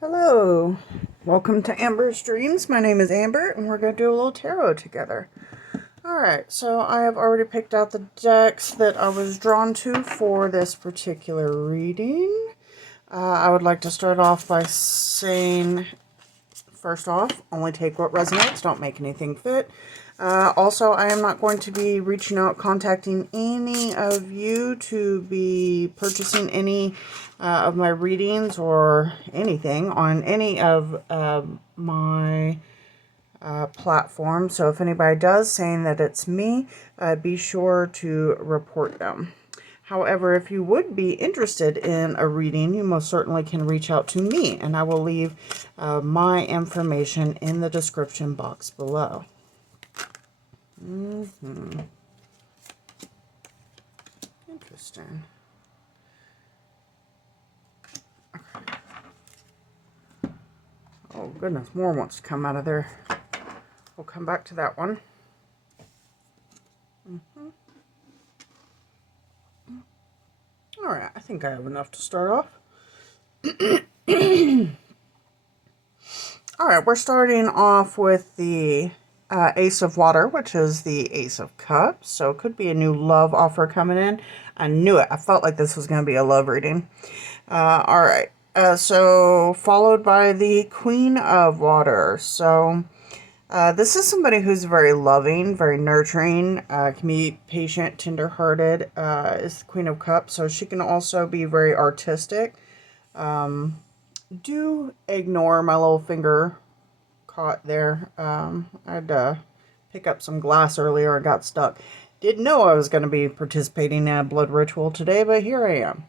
Hello, welcome to Amber's Dreams. My name is Amber, and we're going to do a little tarot together. Alright, so I have already picked out the decks that I was drawn to for this particular reading. I would like to start off by saying, first off, only take what resonates, don't make anything fit. Also, I am not going to be reaching out, contacting any of you to be purchasing any of my readings or anything on any of my platforms. So if anybody does saying that it's me, be sure to report them. However, if you would be interested in a reading, you most certainly can reach out to me, and I will leave my information in the description box below. Interesting. Okay. Oh, goodness, more wants to come out of there. We'll come back to that one. All right, I think I have enough to start off. All right, we're starting off with the Ace of Water, which is the Ace of Cups. So it could be a new love offer coming in. I knew it. I felt like this was going to be a love reading. All right. So followed by the Queen of Water. So this is somebody who's very loving, very nurturing, can be patient, tender-hearted, is the Queen of Cups. So she can also be very artistic. Do ignore my little finger caught there. I had to pick up some glass earlier and got stuck. Didn't know I was going to be participating in a blood ritual today, but here I am.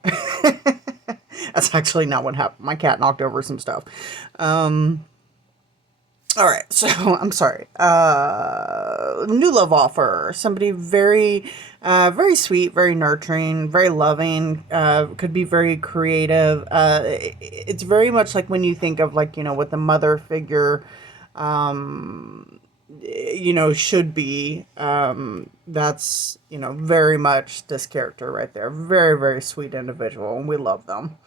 That's actually not what happened. My cat knocked over some stuff. All right, so I'm sorry. New love offer. Somebody very, very sweet, very nurturing, very loving. Could be very creative. It's very much like when you think of what the mother figure, should be. That's very much this character right there. Very, very sweet individual, and we love them.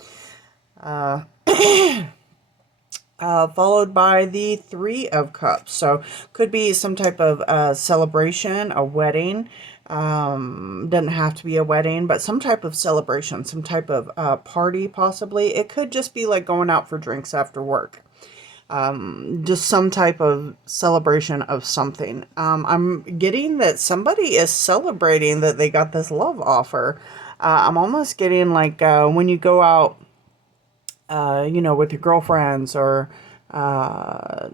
Followed by the Three of Cups. So could be some type of celebration, a wedding. Doesn't have to be a wedding, but some type of celebration, some type of party possibly. It could just be like going out for drinks after work. Just some type of celebration of something. I'm getting that somebody is celebrating that they got this love offer. I'm almost getting like when you go out with your girlfriends or, oh,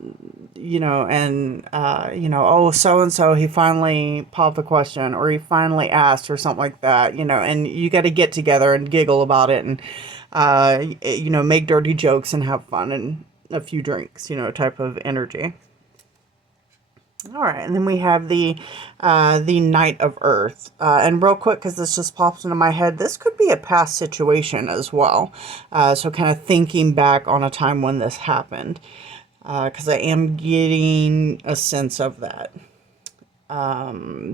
so-and-so, he finally popped the question or he finally asked or something like that, and you got to get together and giggle about it and, make dirty jokes and have fun and a few drinks, type of energy. All right, and then we have the Knight of Earth. And real quick, because this just pops into my head, this could be a past situation as well. So kind of thinking back on a time when this happened, because I am getting a sense of that.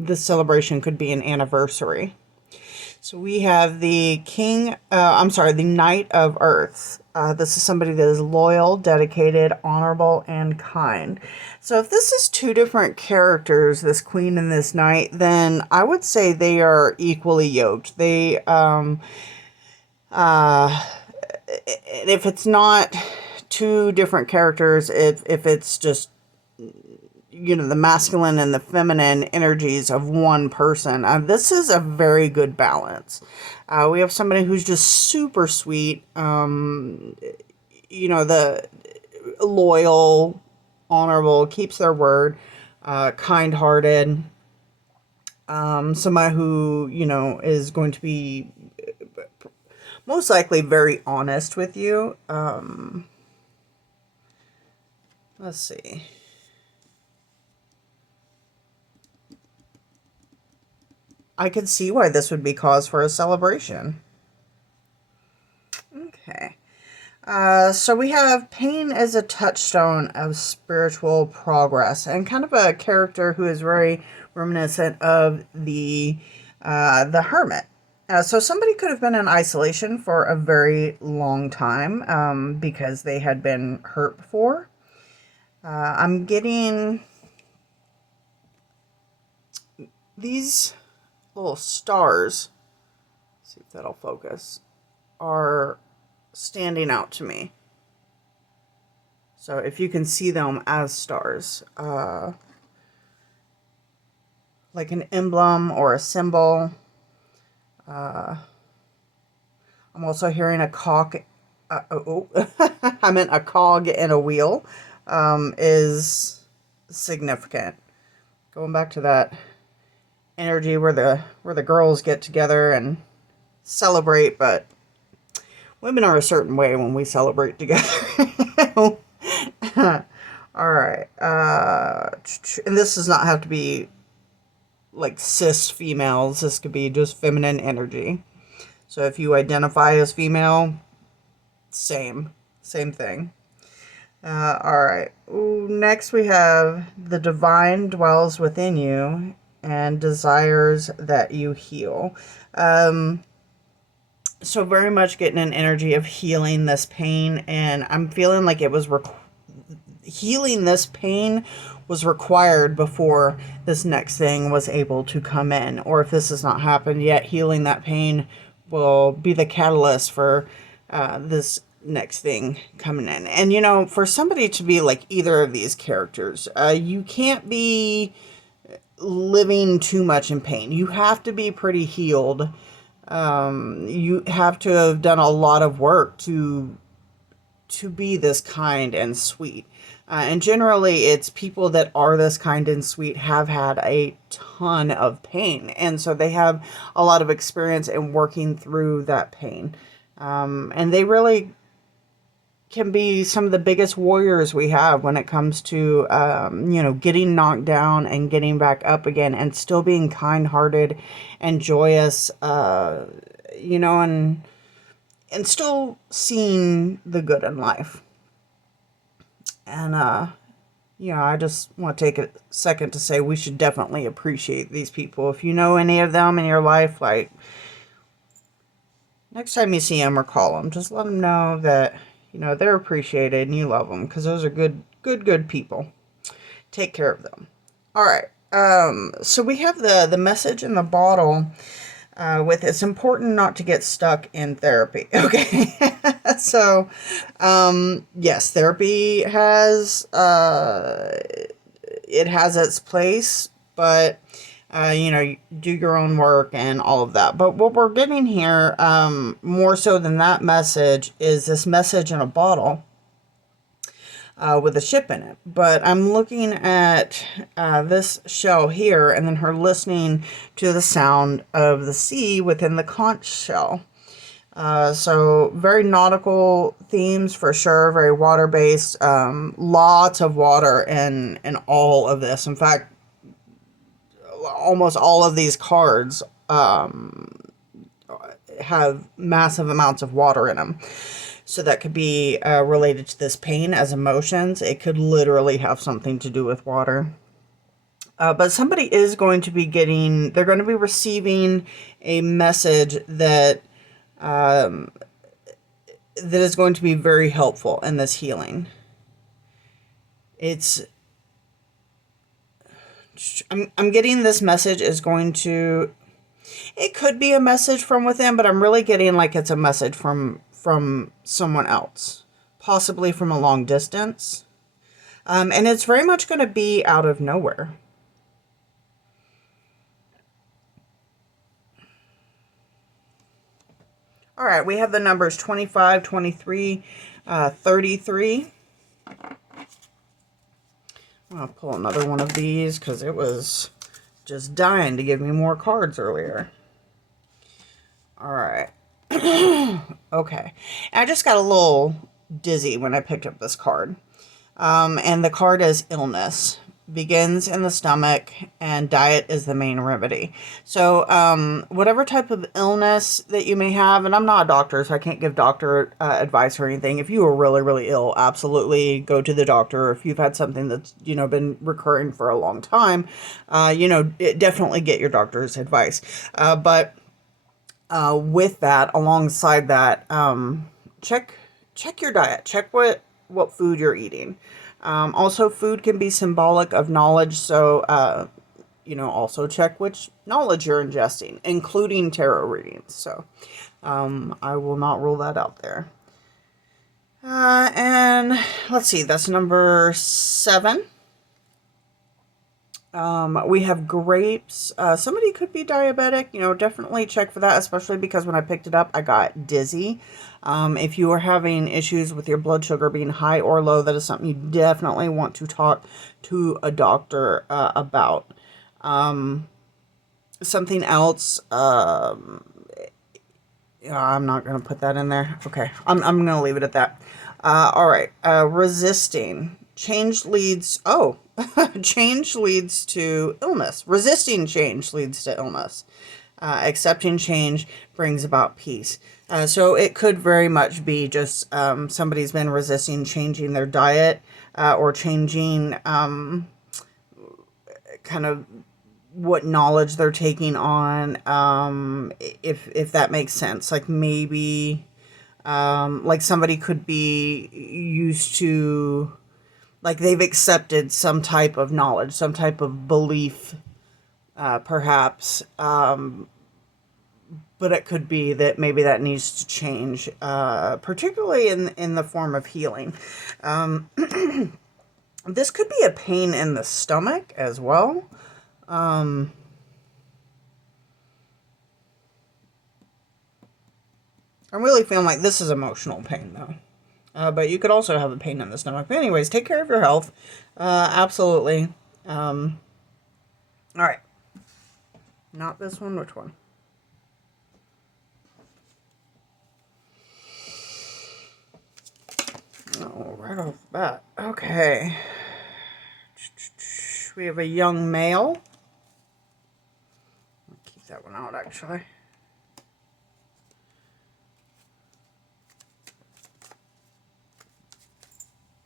This celebration could be an anniversary. So we have the the Knight of Earth. This is somebody that is loyal, dedicated, honorable, and kind. So if this is two different characters, this queen and this knight, then I would say they are equally yoked. They, if it's not two different characters, if it's just the masculine and the feminine energies of one person. This is a very good balance. We have somebody who's just super sweet, the loyal, honorable, keeps their word, kind-hearted, somebody who, is going to be most likely very honest with you. Let's see. I could see why this would be cause for a celebration. Okay. So we have pain as a touchstone of spiritual progress, and kind of a character who is very reminiscent of the hermit. So somebody could have been in isolation for a very long time because they had been hurt before. I'm getting these little stars, see if that'll focus, are standing out to me. So if you can see them as stars, like an emblem or a symbol. I'm also hearing a cock. I meant a cog in a wheel is significant. Going back to that energy where the girls get together and celebrate, but women are a certain way when we celebrate together. All right. And this does not have to be like cis females. This could be just feminine energy. So if you identify as female, same thing. All right. Ooh, next we have the divine dwells within you and desires that you heal. So very much getting an energy of healing this pain, and I'm feeling like it was healing this pain was required before this next thing was able to come in. Or if this has not happened yet, healing that pain will be the catalyst for this next thing coming in. And you know, for somebody to be like either of these characters, you can't be living too much in pain. You have to be pretty healed. You have to have done a lot of work to be this kind and sweet. And generally, it's people that are this kind and sweet have had a ton of pain. And so they have a lot of experience in working through that pain. And they really can be some of the biggest warriors we have when it comes to, getting knocked down and getting back up again and still being kind-hearted and joyous, and still seeing the good in life. And, I just want to take a second to say we should definitely appreciate these people. If you know any of them in your life, like, next time you see them or call them, just let them know that, they're appreciated and you love them, because those are good people. Take care of them. All right. So we have the message in the bottle with it's important not to get stuck in therapy. Okay. So, yes, therapy has, it has its place, but, do your own work and all of that. But what we're getting here, more so than that message, is this message in a bottle. With a ship in it. But I'm looking at this shell here, and then her listening to the sound of the sea within the conch shell. So very nautical themes for sure, very water-based, lots of water in all of this. In fact, almost all of these cards have massive amounts of water in them. So that could be related to this pain as emotions. It could literally have something to do with water. But somebody is going to be they're going to be receiving a message that is going to be very helpful in this healing. I'm getting this message is going to, it could be a message from within, but I'm really getting like it's a message from someone else, possibly from a long distance. And it's very much going to be out of nowhere. All right, we have the numbers 25, 23, 33. I'll pull another one of these because it was just dying to give me more cards earlier. All right. Okay. I just got a little dizzy when I picked up this card. And the card is illness. Begins in the stomach, and diet is the main remedy. So whatever type of illness that you may have, and I'm not a doctor, so I can't give doctor advice or anything. If you are really, really ill, absolutely go to the doctor. If you've had something that's, been recurring for a long time, definitely get your doctor's advice. But with that, alongside that, check your diet. Check what food you're eating. Also, food can be symbolic of knowledge, so also check which knowledge you're ingesting, including tarot readings. So, I will not rule that out there. And let's see, that's number 7. We have grapes. Somebody could be diabetic, definitely check for that, especially because when I picked it up, I got dizzy. If you are having issues with your blood sugar being high or low, that is something you definitely want to talk to a doctor about. Something else, I'm not going to put that in there. Okay, I'm going to leave it at that. All right, resisting. Change leads to illness. Resisting change leads to illness. Accepting change brings about peace. So it could very much be just somebody's been resisting changing their diet or changing kind of what knowledge they're taking on, if that makes sense. Like maybe like somebody could be used to, like they've accepted some type of knowledge, some type of belief, perhaps, but it could be that maybe that needs to change, particularly in the form of healing. This could be a pain in the stomach as well. I'm really feeling like this is emotional pain, though. But you could also have a pain in the stomach. But anyways, take care of your health. Absolutely. All right. Not this one. Which one? Oh, right off the bat. Okay. We have a young male. I'll keep that one out, actually.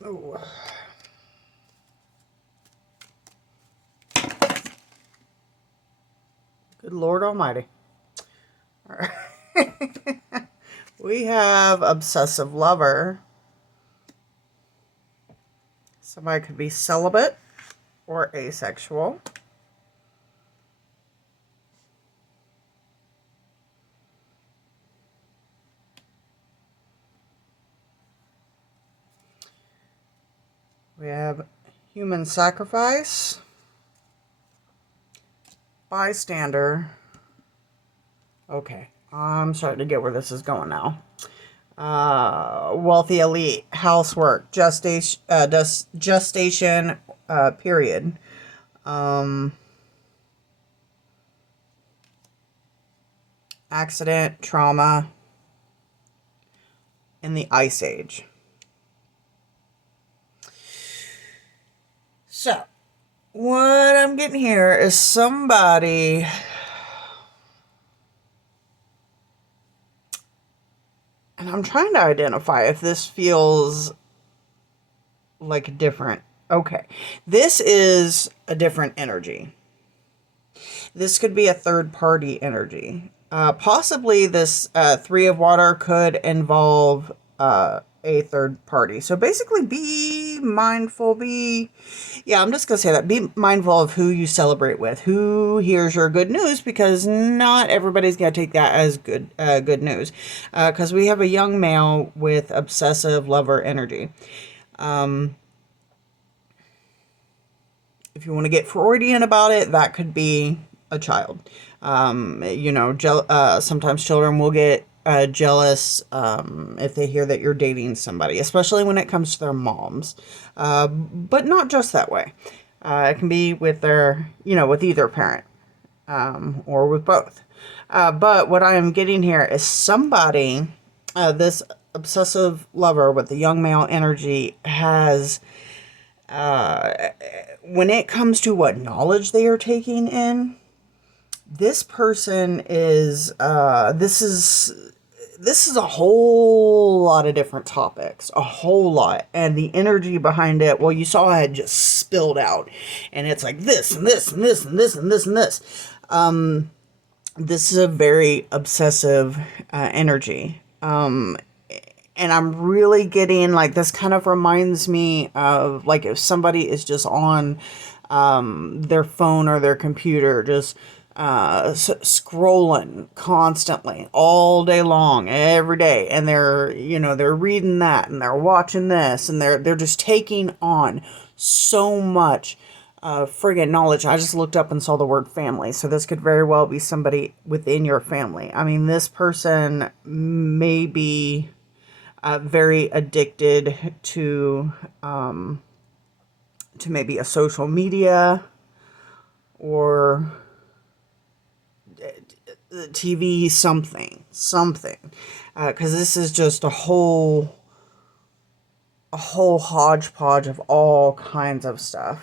Oh. Good Lord Almighty. All right. We have obsessive lover. Somebody could be celibate or asexual. We have human sacrifice, bystander. Okay, I'm starting to get where this is going now. Wealthy elite, housework, gestation, period. Accident, trauma, in the Ice Age. So, what I'm getting here is somebody... And I'm trying to identify if this feels like different. Okay. This is a different energy. This could be a third-party energy. Possibly this 3 of water could involve a third party. So basically be mindful, I'm just going to say that. Be mindful of who you celebrate with, who hears your good news, because not everybody's going to take that as good news. Because we have a young male with obsessive lover energy. If you want to get Freudian about it, that could be a child. Sometimes children will get jealous if they hear that you're dating somebody, especially when it comes to their moms. But not just that way. It can be with with either parent, or with both. But what I am getting here is somebody, this obsessive lover with the young male energy has, when it comes to what knowledge they are taking in, this person is, this is a whole lot of different topics, a whole lot. And the energy behind it, well, you saw it had just spilled out. And it's like this and this and this and this and this and this. this is a very obsessive energy. And I'm really getting like this kind of reminds me of like if somebody is just on their phone or their computer, just scrolling constantly all day long, every day, and they're reading that and they're watching this and they're just taking on so much friggin' knowledge. I just looked up and saw the word family, so this could very well be somebody within your family. I mean, this person may be very addicted to maybe a social media or TV, something, because this is just a whole hodgepodge of all kinds of stuff.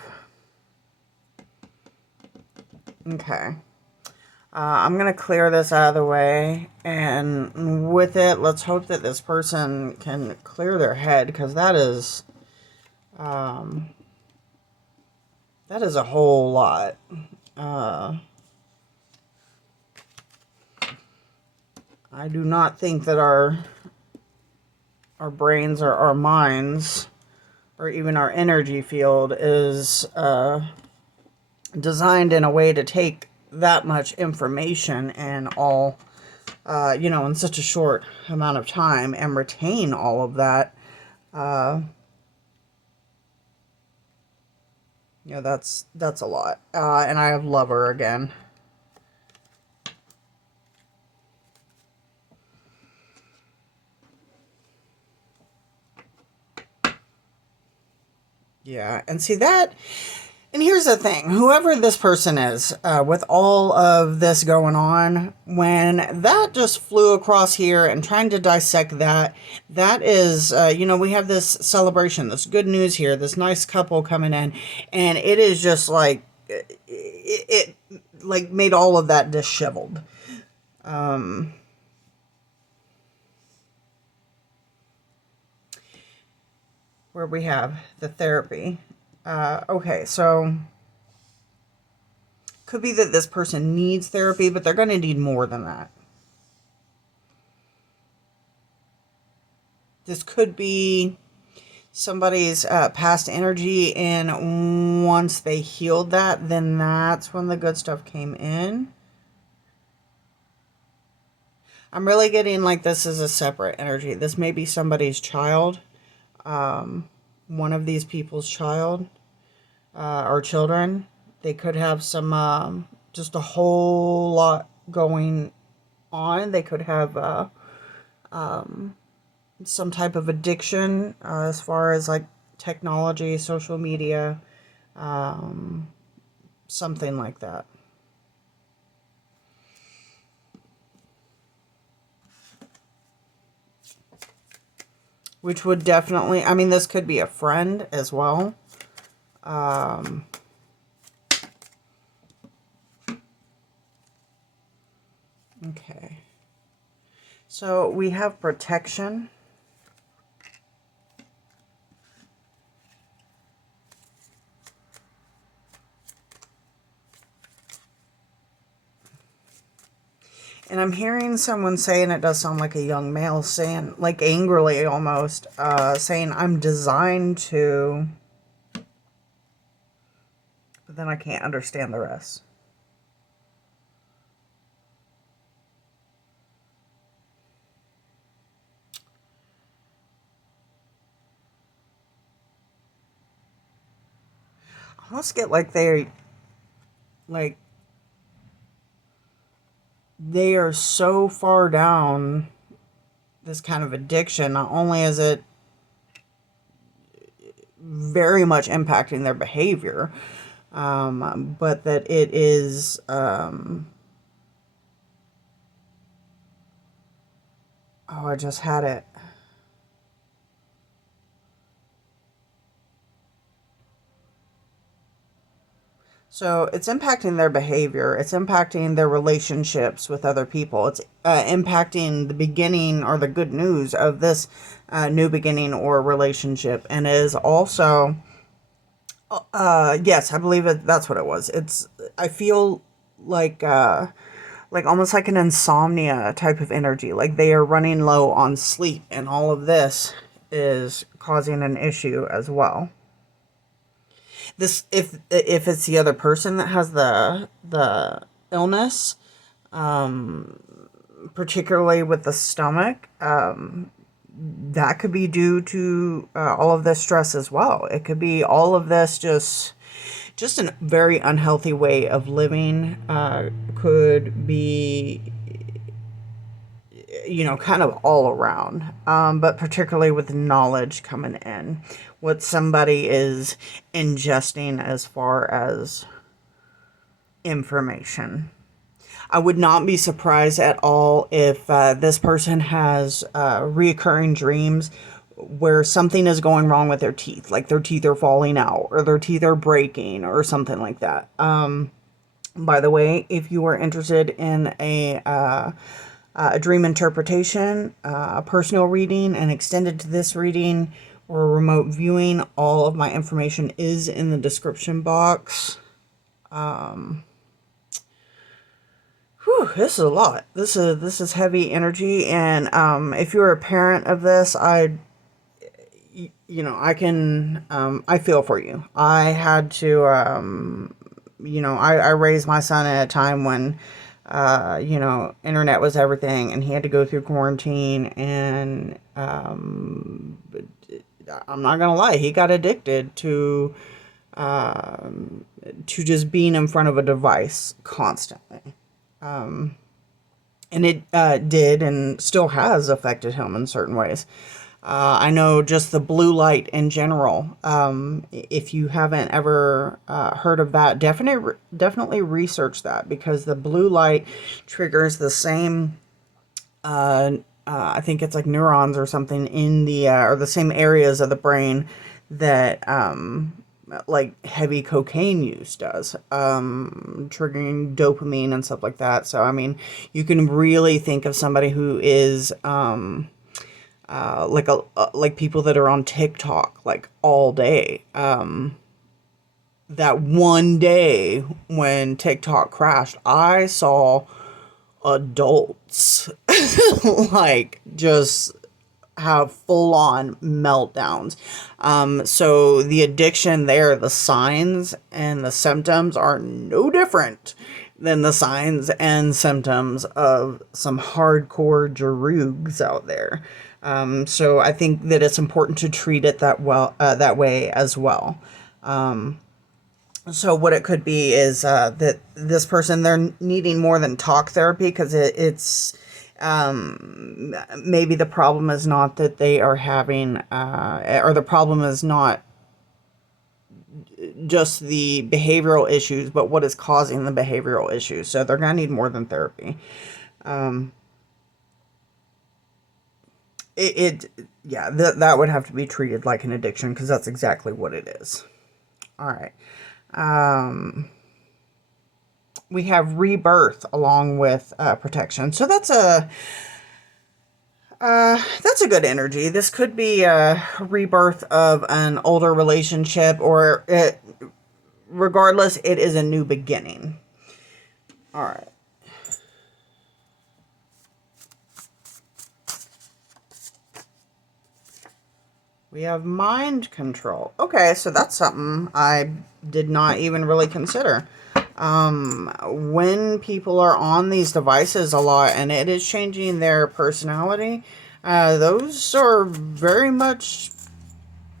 Okay. I'm going to clear this out of the way, and with it, let's hope that this person can clear their head, because that is a whole lot. I do not think that our brains or our minds or even our energy field is designed in a way to take that much information and all, in such a short amount of time and retain all of that. That's a lot. And I have lover again. Yeah, and see that, and here's the thing, whoever this person is, with all of this going on, when that just flew across here and trying to dissect that is, we have this celebration, this good news here, this nice couple coming in, and it is just like, it like made all of that disheveled. Where we have the therapy. Okay, so could be that this person needs therapy, but they're going to need more than that. This could be somebody's past energy, and once they healed that, then that's when the good stuff came in. I'm really getting like this is a separate energy. This may be somebody's child. One of these people's child or children. They could have some just a whole lot going on. They could have some type of addiction as far as like technology, social media, something like that. Which would definitely, I mean, this could be a friend as well. Okay. So we have protection. And I'm hearing someone say, and it does sound like a young male saying, like angrily almost, saying, I'm designed to, but then I can't understand the rest. I almost get like they are so far down this kind of addiction. Not only is it very much impacting their behavior, but that it is, oh, I just had it. So it's impacting their behavior. It's impacting their relationships with other people. It's impacting the beginning or the good news of this new beginning or relationship. And is also, yes, I believe that's what it was. I feel like like almost like an insomnia type of energy. Like they are running low on sleep, and all of this is causing an issue as well. This, if it's the other person that has the illness, particularly with the stomach, that could be due to all of this stress as well. It could be all of this just a very unhealthy way of living. Could be, kind of all around, but particularly with knowledge coming in, what somebody is ingesting as far as information. I would not be surprised at all if this person has reoccurring dreams where something is going wrong with their teeth, like their teeth are falling out or their teeth are breaking or something like that. By the way, if you are interested in a dream interpretation, a personal reading, and extended to this reading, or remote viewing, all of my information is in the description box. This is a lot. This is heavy energy, and if you're a parent of this, I feel for you. I had to, I raised my son at a time when, internet was everything, and he had to go through quarantine, and I'm not gonna lie, he got addicted to just being in front of a device constantly. And it did and still has affected him in certain ways. I know just the blue light in general. If you haven't ever heard of that, definitely research that, because the blue light triggers the same. I think it's like neurons or something in the or the same areas of the brain that like heavy cocaine use does, triggering dopamine and stuff like that. So I mean, you can really think of somebody who is like people that are on TikTok like all day. That one day when TikTok crashed, I saw adults like just have full on meltdowns. So the addiction there, the signs and the symptoms are no different than the signs and symptoms of some hardcore droogs out there. So I think that it's important to treat it that way as well. So what it could be is that this person, they're needing more than talk therapy, because it's maybe the problem is not that they are having, or the problem is not just the behavioral issues, but what is causing the behavioral issues. So they're going to need more than therapy. That would have to be treated like an addiction, because that's exactly what it is. All right. We have rebirth along with protection. So that's a good energy. This could be a rebirth of an older relationship, or regardless, it is a new beginning. All right. We have mind control. Okay, so that's something I did not even really consider. When people are on these devices a lot and it is changing their personality, those are very much,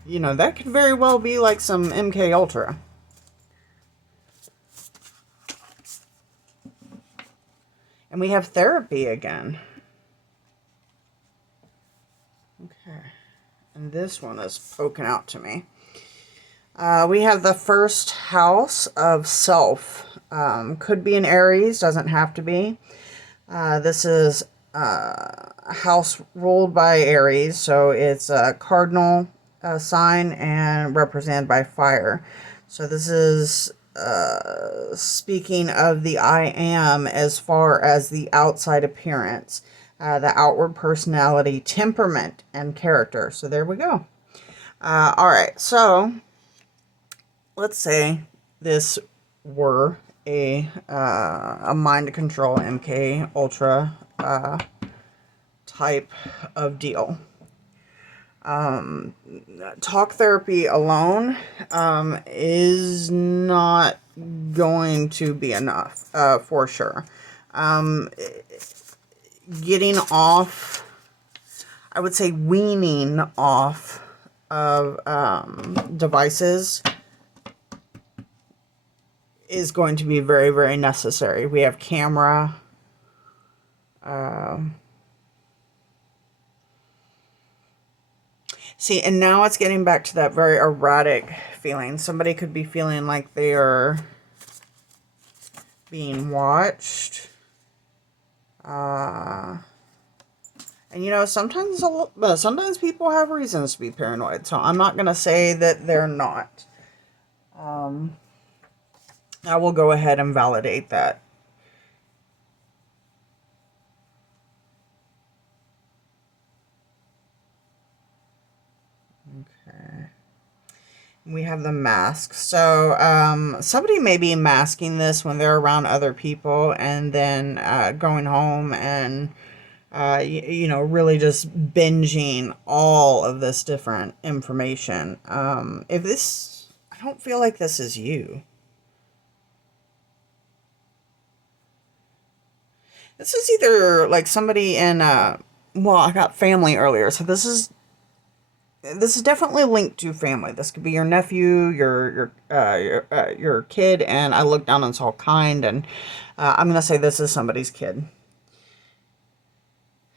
that could very well be like some MK Ultra. And we have therapy again. Okay. And this one is poking out to me. We have the first house of self. Could be an Aries, doesn't have to be. This is a house ruled by Aries, so it's a cardinal sign and represented by fire. So this is speaking of the I am as far as the outside appearance. The outward personality, temperament, and character. So there we go. All right, so let's say this were a mind control MK Ultra type of deal. Talk therapy alone is not going to be enough, for sure. Getting off, I would say weaning off of devices is going to be very, very necessary. We have camera. See, and now it's getting back to that very erratic feeling. Somebody could be feeling like they are being watched. And sometimes people have reasons to be paranoid. So I'm not going to say that they're not. I will go ahead and validate that. Okay. We have the mask. So somebody may be masking this when they're around other people and then going home and, really just binging all of this different information. I don't feel like this is you. This is either like somebody in, I got family earlier, so this is definitely linked to family. This could be your nephew, your kid, and I looked down and saw kind, and I'm gonna say this is somebody's kid.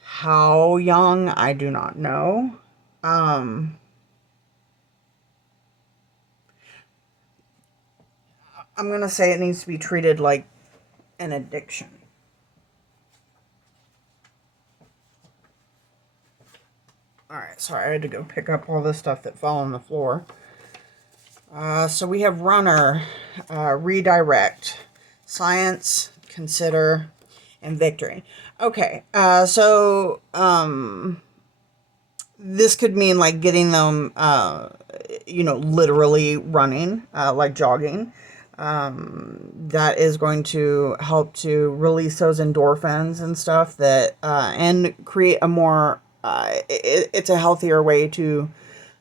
How young, I do not know. I'm gonna say it needs to be treated like an addiction. Alright, sorry, I had to go pick up all this stuff that fell on the floor. So we have runner, redirect, science, consider, and victory. Okay, this could mean like getting them, literally running, like jogging. That is going to help to release those endorphins and stuff and create a more, it's a healthier way to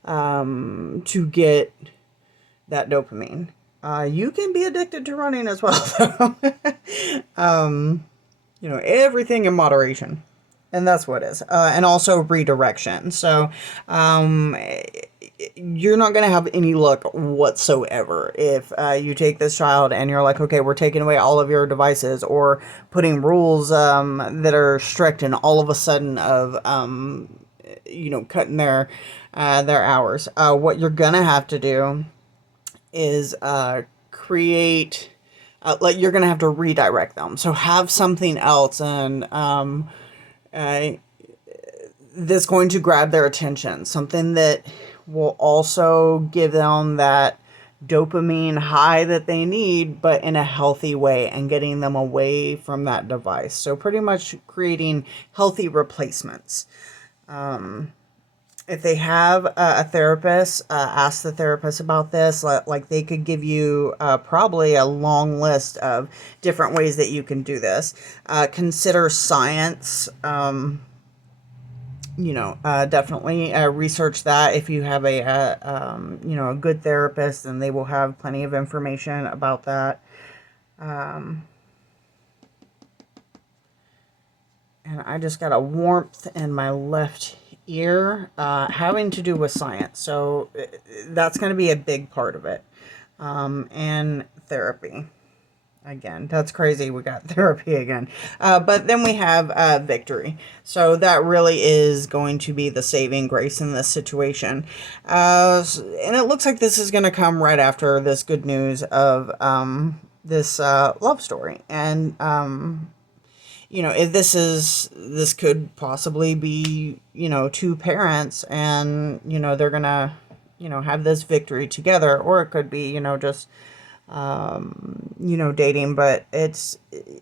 get that dopamine. You can be addicted to running as well. Everything in moderation. And that's what it is. And also redirection. So, you're not going to have any luck whatsoever if you take this child and you're like, okay, we're taking away all of your devices, or putting rules that are strict, and all of a sudden of cutting their hours. What you're going to have to do is create. You're going to have to redirect them. So have something else and that's going to grab their attention. Something that will also give them that dopamine high that they need, but in a healthy way, and getting them away from that device. So pretty much creating healthy replacements. If they have a therapist, ask the therapist about this. Like they could give you probably a long list of different ways that you can do this. Consider science. Definitely research that. If you have a good therapist, then they will have plenty of information about that. And I just got a warmth in my left ear, having to do with science. So that's going to be a big part of it. And therapy. Again, that's crazy. We got therapy again. But then we have victory. So that really is going to be the saving grace in this situation. And it looks like this is going to come right after this good news of this love story. And, if this could possibly be, two parents, and, they're going to, have this victory together. Or it could be, just dating, but it's,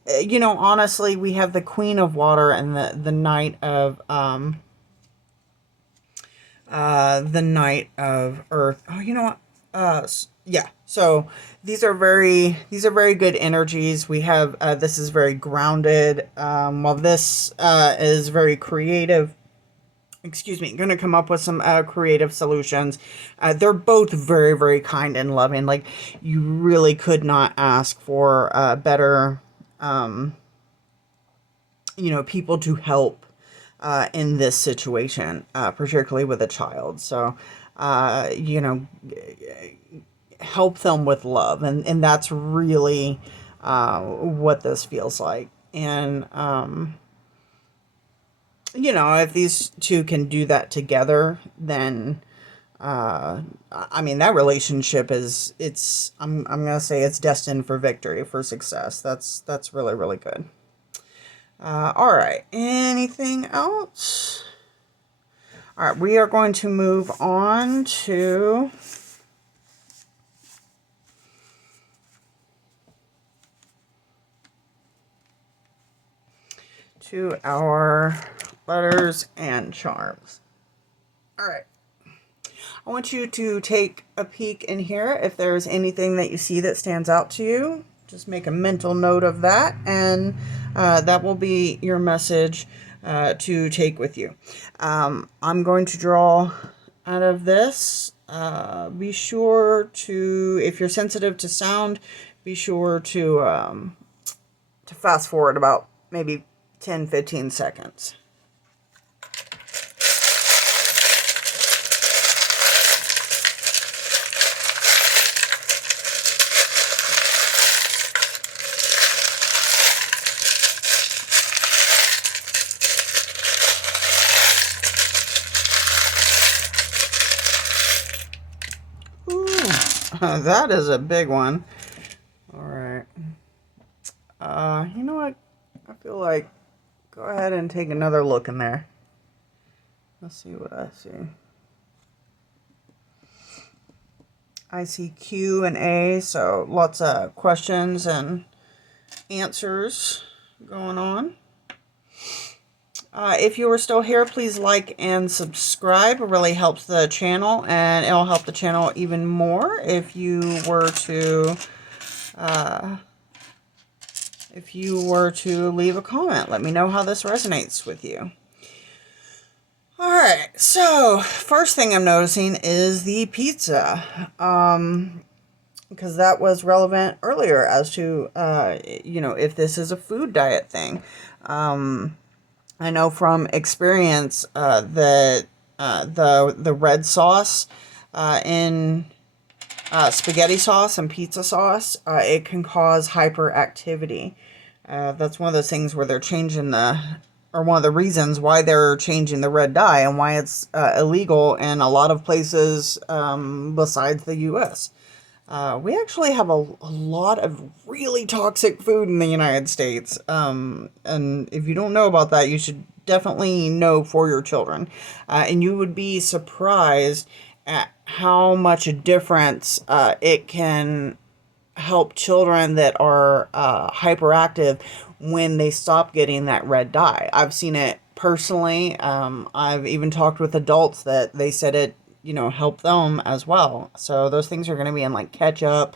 honestly, we have the Queen of Water and the Knight of, the Knight of Earth. Oh, you know what? Yeah. So these are very good energies. We have this is very grounded. While this is very creative. Excuse me, going to come up with some creative solutions. They're both very, very kind and loving. Like, you really could not ask for better, um, people to help in this situation, particularly with a child. So, uh, you know, help them with love, and that's really what this feels like. And if these two can do that together, then I mean, that relationship is I'm gonna say it's destined for victory, for success. That's really, really good. All right, anything else? All right, we are going to move on to our letters and charms. All right. I want you to take a peek in here. If there's anything that you see that stands out to you, just make a mental note of that, and that will be your message to take with you. I'm going to draw out of this. Be sure to, if you're sensitive to sound, be sure to fast forward about maybe 10-15 seconds. That is a big one. All right. You know what? I feel like go ahead and take another look in there. Let's see what I see. I see Q and A, so lots of questions and answers going on. If you are still here, please like and subscribe. It really helps the channel, and it'll help the channel even more if you were to leave a comment. Let me know how this resonates with you. All right, so first thing I'm noticing is the pizza, because that was relevant earlier as to, if this is a food diet thing. I know from experience that the red sauce in spaghetti sauce and pizza sauce, it can cause hyperactivity. That's one of those things where they're changing or one of the reasons why they're changing the red dye and why it's illegal in a lot of places besides the U.S. We actually have a lot of really toxic food in the United States. And if you don't know about that, you should definitely know for your children. And you would be surprised at how much a difference it can help children that are hyperactive when they stop getting that red dye. I've seen it personally. I've even talked with adults that they said it, help them as well. So those things are going to be in like ketchup,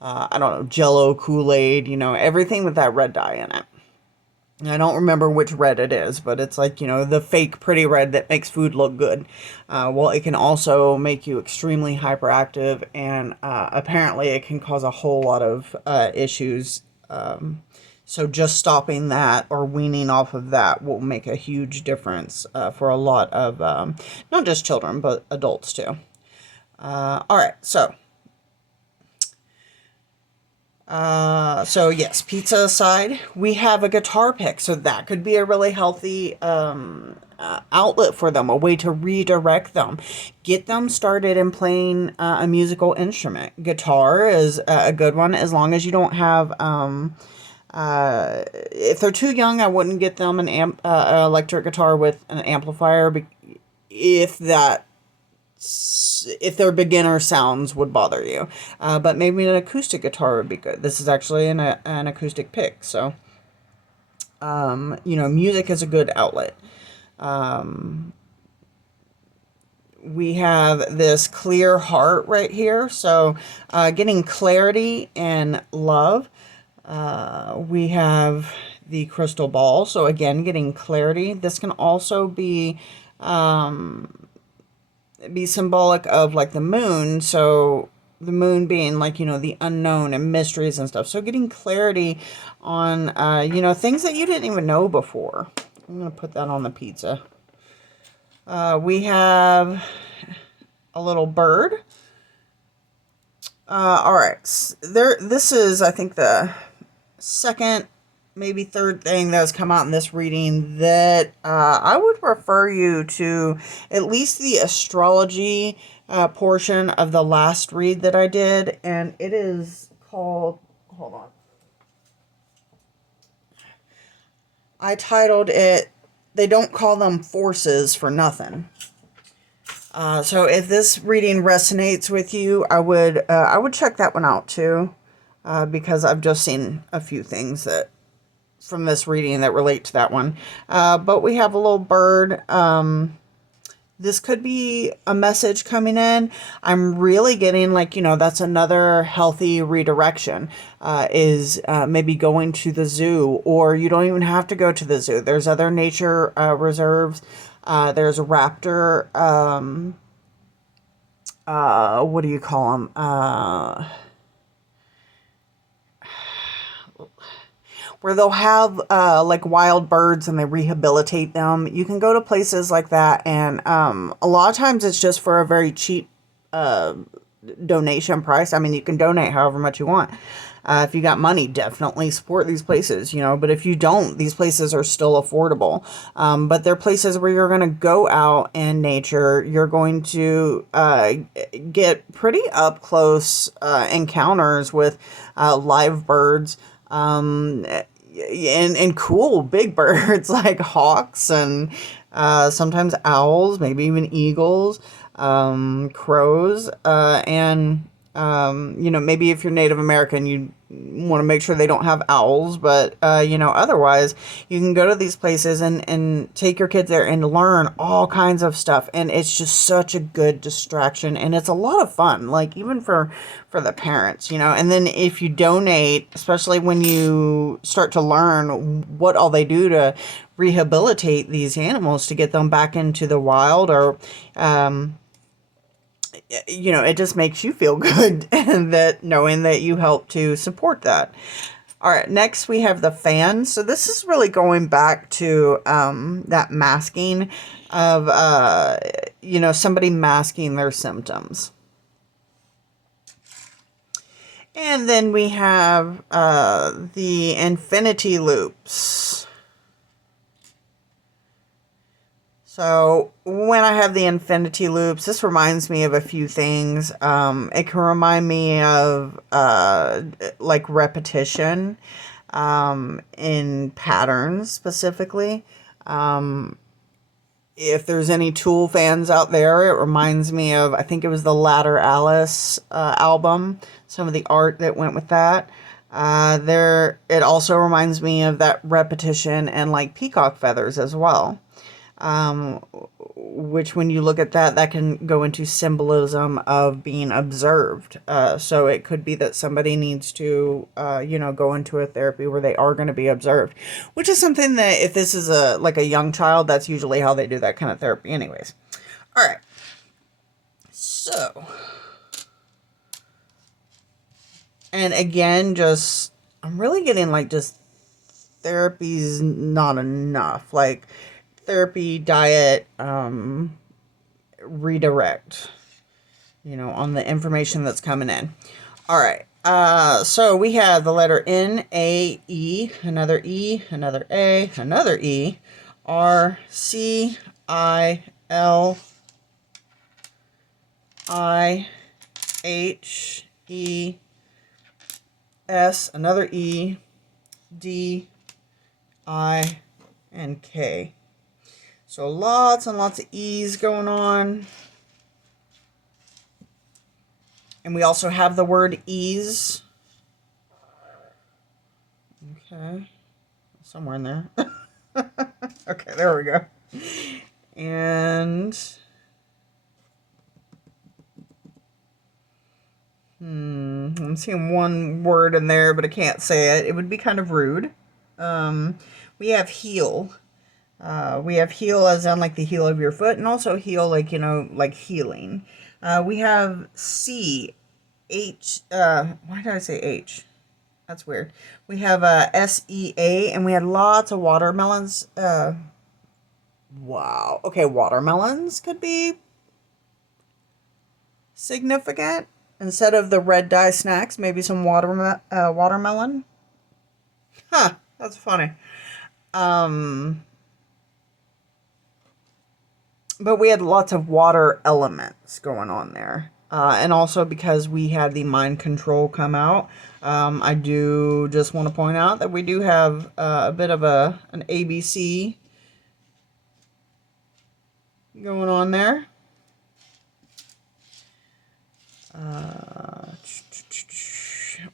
I don't know, Jello, Kool-Aid, everything with that red dye in it. I don't remember which red it is, but it's like, the fake pretty red that makes food look good. Well, it can also make you extremely hyperactive, and apparently it can cause a whole lot of issues. So just stopping that or weaning off of that will make a huge difference for a lot of, not just children, but adults too. All right, so yes, pizza aside, we have a guitar pick, so that could be a really healthy outlet for them, a way to redirect them. Get them started in playing a musical instrument. Guitar is a good one, as long as you don't have, if they're too young, I wouldn't get them an electric guitar with an amplifier, if their beginner sounds would bother you. But maybe an acoustic guitar would be good. This is actually an acoustic pick. So, music is a good outlet. we have this clear heart right here. So getting clarity and love. We have the crystal ball. So again, getting clarity. This can also be symbolic of like the moon. So the moon being like, the unknown and mysteries and stuff. So getting clarity on, things that you didn't even know before. I'm going to put that on the pizza. We have a little bird. All right. This is, I think, the second, maybe third thing that has come out in this reading that I would refer you to at least the astrology portion of the last read that I did. And it is called, hold on. I titled it, They Don't Call Them Forces for Nothing. So if this reading resonates with you, I would check that one out too, because I've just seen a few things that from this reading that relate to that one. But we have a little bird. This could be a message coming in. I'm really getting like, that's another healthy redirection, is maybe going to the zoo, or you don't even have to go to the zoo. There's other nature reserves. There's a raptor, what do you call them? Where they'll have like wild birds and they rehabilitate them. You can go to places like that, and a lot of times it's just for a very cheap donation price. I mean, you can donate however much you want. If you got money, definitely support these places, but if you don't, these places are still affordable. But they're places where you're going to go out in nature. You're going to get pretty up close encounters with live birds. And cool big birds like hawks and sometimes owls, maybe even eagles, crows, and maybe if you're Native American, you want to make sure they don't have owls, but otherwise you can go to these places and take your kids there and learn all kinds of stuff, and it's just such a good distraction, and it's a lot of fun, like even for the parents, and then if you donate, especially when you start to learn what all they do to rehabilitate these animals to get them back into the wild, or it just makes you feel good, and that knowing that you help to support that. All right, next we have the fan. So this is really going back to that masking of, somebody masking their symptoms. And then we have the infinity loops. So when I have the infinity loops, this reminds me of a few things. It can remind me of like repetition in patterns specifically. If there's any Tool fans out there, it reminds me of, I think it was the Ladder Alice album, some of the art that went with that. It also reminds me of that repetition and like peacock feathers as well. Which when you look at that can go into symbolism of being observed. So it could be that somebody needs to, go into a therapy where they are going to be observed, which is something that if this is a young child, that's usually how they do that kind of therapy anyways. All right. So, and again, I'm really getting like just therapy's not enough. Like, therapy, diet, redirect, on the information that's coming in. All right. So we have the letter N, A, E, another E, another A, another E, R, C, I, L, I, H, E, S, another E, D, I, and K. So lots and lots of E's going on. And we also have the word ease. Okay. Somewhere in there. Okay, there we go. And I'm seeing one word in there, but I can't say it. It would be kind of rude. Um, we have heal. We have heal as in like the heel of your foot, and also heal like, like healing. We have C, H. Why did I say H? That's weird. We have SEA, and we had lots of watermelons. Wow. Okay, watermelons could be significant. Instead of the red dye snacks, maybe some watermelon. Huh, that's funny. Um, but we had lots of water elements going on there. And also because we had the mind control come out, I do just want to point out that we do have a bit of an ABC going on there.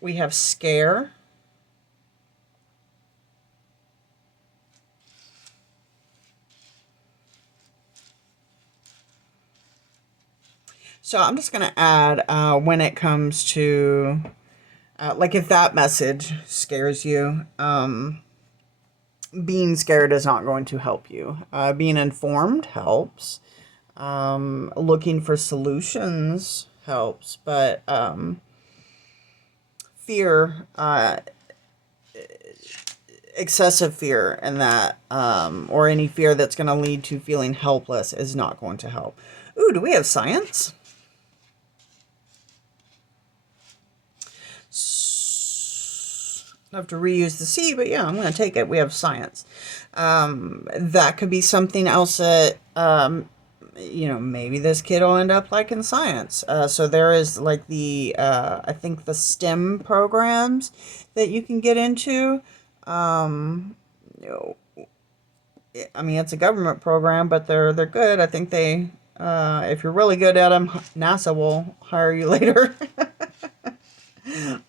We have scare. So I'm just going to add when it comes to, like, if that message scares you, being scared is not going to help you. Being informed helps. Looking for solutions helps, but fear, excessive fear, and that, or any fear that's going to lead to feeling helpless is not going to help. Ooh, do we have science? I have to reuse the C, but yeah, I'm going to take it. We have science. That could be something else that, maybe this kid will end up liking science. So there is like I think the STEM programs that you can get into. Um, I mean, it's a government program, but they're good. I think if you're really good at them, NASA will hire you later.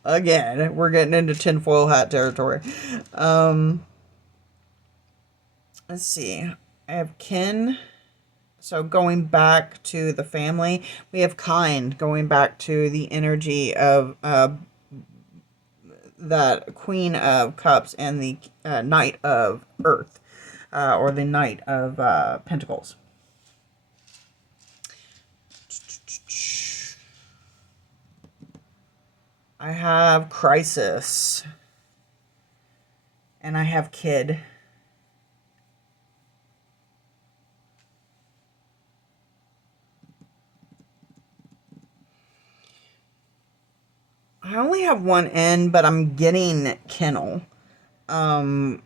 Again, we're getting into tinfoil hat territory. Let's see. I have kin. So going back to the family, we have kind, going back to the energy of that Queen of Cups and the Knight of Earth, or the Knight of Pentacles. I have crisis. And I have kid. I only have one N, but I'm getting kennel. I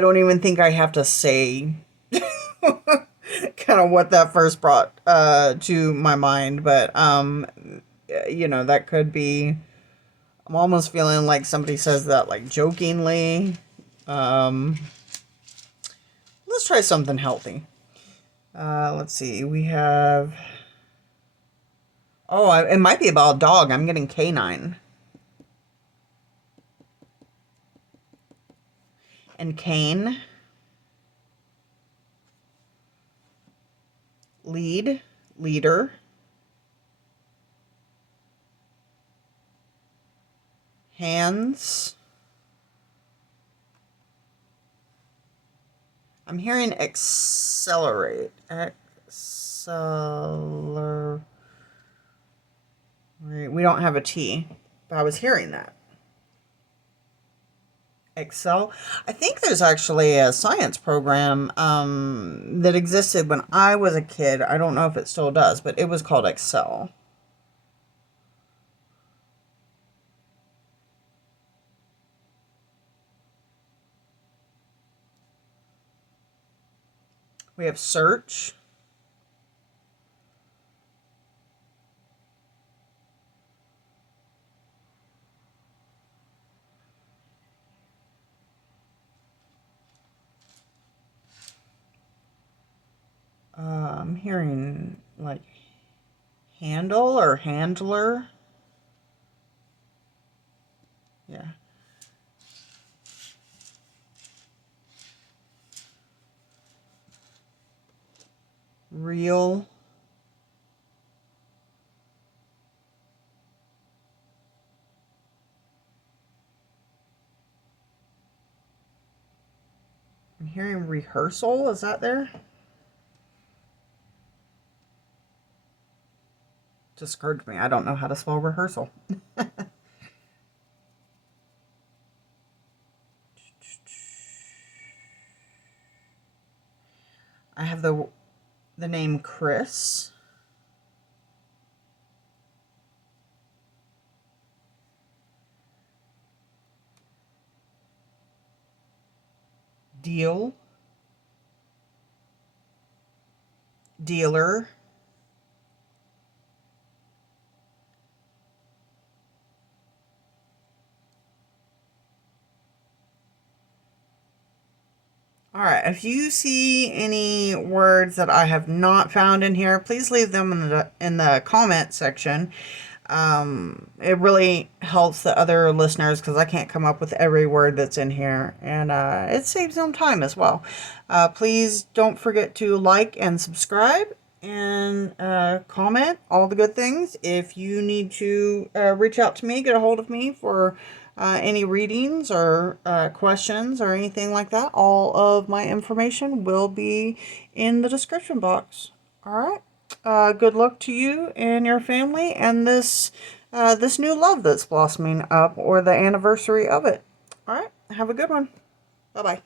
don't even think I have to say kind of what that first brought to my mind, but that could be. I'm almost feeling like somebody says that like jokingly. Let's try something healthy. Let's see. We have. Oh, it might be about a dog. I'm getting canine. And cane. Lead. Leader. Hands. I'm hearing accelerate. Accelerate. We don't have a T, but I was hearing that. Excel. I think there's actually a science program that existed when I was a kid. I don't know if it still does, but it was called Excel. We have search. I'm hearing like handle or handler. Yeah. Real. I'm hearing rehearsal. Is that there? Just occurred to me. I don't know how to spell rehearsal. I have the name Chris. Deal. Dealer. All right, if you see any words that I have not found in here, please leave them in the comment section. It really helps the other listeners because I can't come up with every word that's in here, and it saves them time as well. Please don't forget to like and subscribe and comment all the good things. If you need to reach out to me, get a hold of me for any readings or questions or anything like that, all of my information will be in the description box. All right. Good luck to you and your family and this new love that's blossoming up or the anniversary of it. All right. Have a good one. Bye bye.